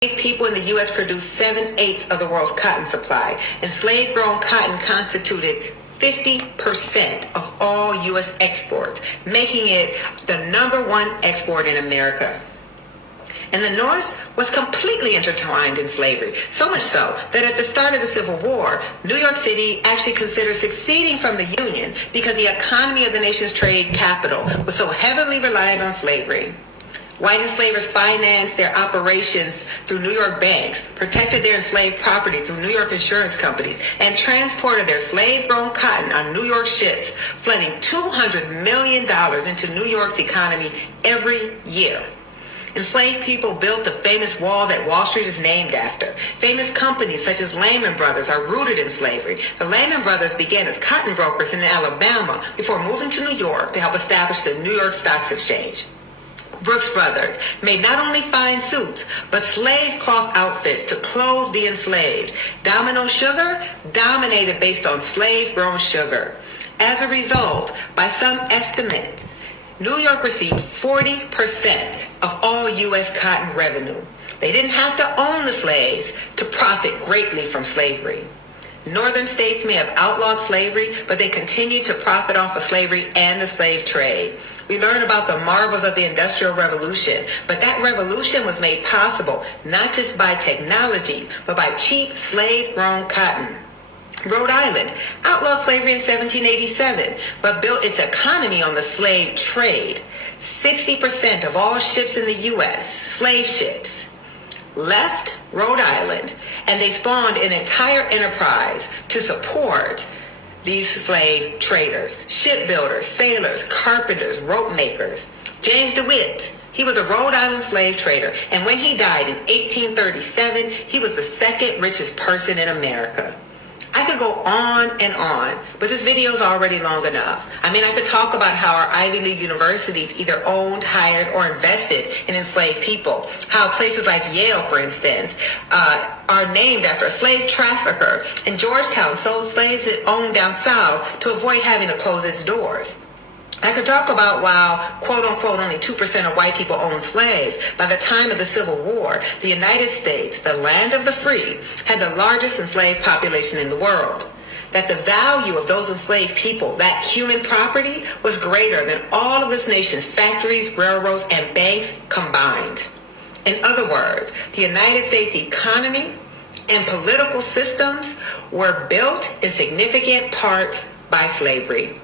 People in the U.S. produced 7/8 of the world's cotton supply, and slave-grown cotton constituted 50% of all U.S. exports, making it the #1 export in America. And the North was completely intertwined in slavery, so much so that at the start of the Civil War, New York City actually considered seceding from the Union because the economy of the nation's trade capital was so heavily reliant on slavery. White enslavers financed their operations through New York banks, protected their enslaved property through New York insurance companies, and transported their slave-grown cotton on New York ships, flooding $200 million into New York's economy every year. Enslaved people built the famous wall that Wall Street is named after. Famous companies such as Lehman Brothers are rooted in slavery. The Lehman Brothers began as cotton brokers in Alabama before moving to New York to help establish the New York Stock Exchange. Brooks Brothers made not only fine suits, but slave cloth outfits to clothe the enslaved. Domino Sugar dominated based on slave-grown sugar. As a result, by some estimates, New York received 40% of all U.S. cotton revenue. They didn't have to own the slaves to profit greatly from slavery. Northern states may have outlawed slavery, but they continued to profit off of slavery and the slave trade. We learn about the marvels of the Industrial Revolution, but that revolution was made possible not just by technology, but by cheap slave-grown cotton. Rhode Island outlawed slavery in 1787, but built its economy on the slave trade. 60% of all ships in the U.S., slave ships, left Rhode Island, and they spawned an entire enterprise to support these slave traders, shipbuilders, sailors, carpenters, rope makers. James DeWitt, he was a Rhode Island slave trader, and when he died in 1837, he was the second richest person in America. I could go on, but this video is already long enough. I mean, I could talk about how our Ivy League universities either owned, hired, or invested in enslaved people. How places like Yale, for instance, are named after a slave trafficker, and Georgetown sold slaves it owned down south to avoid having to close its doors. I could talk about while, quote-unquote, only 2% of white people owned slaves, by the time of the Civil War, the United States, the land of the free, had the largest enslaved population in the world. That the value of those enslaved people, that human property, was greater than all of this nation's factories, railroads, and banks combined. In other words, the United States economy and political systems were built in significant part by slavery.